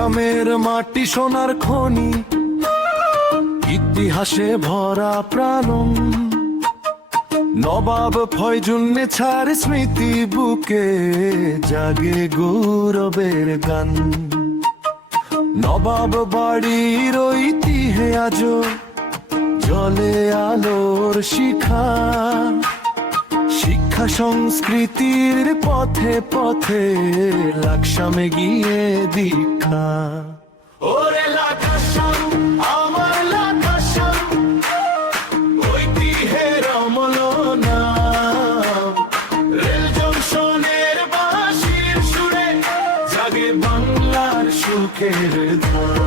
লাকসামের মাটি সোনার খনি, ইতিহাসে ভরা প্রাণম। নবাব ফয়জুন্নে ছাড় স্মৃতি বুকে জাগে গৌরবের গান। নবাব বাড়ির ঐতিহ্যে আজো জলে আলোর শিখা। শিক্ষা সংস্কৃতির পথে পথে লাকসামে গিয়ে দীক্ষা। ওরে লাকসাম আমার লাকসাম, ঐতিহ্যের অমল নাম। রেল জংশনের বাঁশির সুরে জাগে বাংলার সুখের ধাম।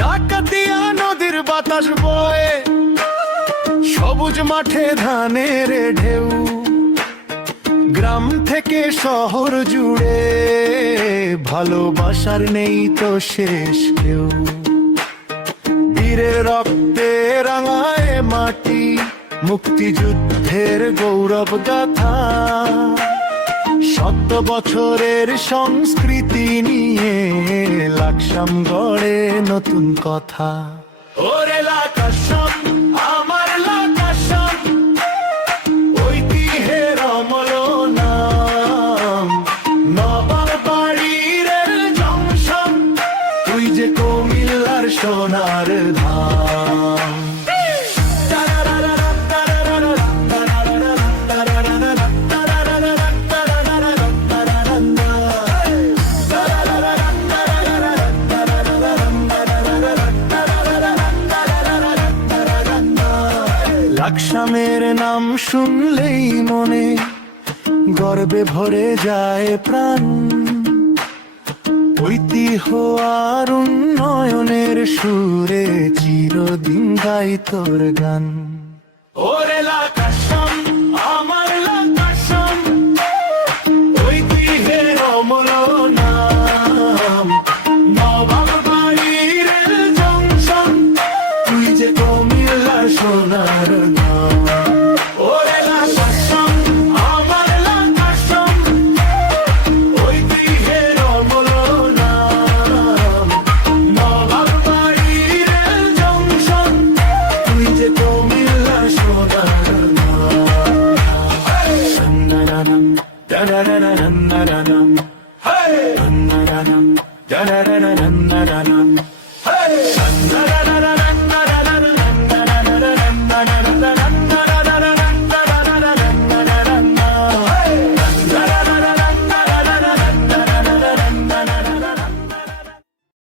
ডাকাতিয়া নদীর বাতাস বয়ে, সবুজ মাঠে ধানের ঢেউ। গ্রাম থেকে শহর জুড়ে ভালোবাসার নেই তো শেষ কেউ। বীরের রক্তে রাঙায় মাটি, মুক্তিযুদ্ধের গৌরব গাথা। ৭০ বছরের সংস্কৃতি নিয়ে লাকসাম গড়ে নতুন কথা। ওরে লাকসাম আমার লাকসাম, ঐতিহ্যের অমল নাম। নবাব বাড়ির জংশন, তুই যে কুমিল্লার সোনার ধাম। লাকসামের নাম শুনলেই মনে গর্বে ভরে যায় প্রাণ। ঐতিহ্য আর উন্নয়নের সুরে চিরদিন গাই তোর গান। ওরে লাকসাম আমার লাকসাম, ঐতিহ্যের অমল নাম। নবাব বাড়ির জংশন, তুই যে কুমিল্লার সোনার ধাম। ওরে লাকসাম আমার লাকসাম, ঐতিহ্যের অমল নাম। নবাব বাড়ির জংশন, তুই যে কুমিল্লার সোনার ধাম।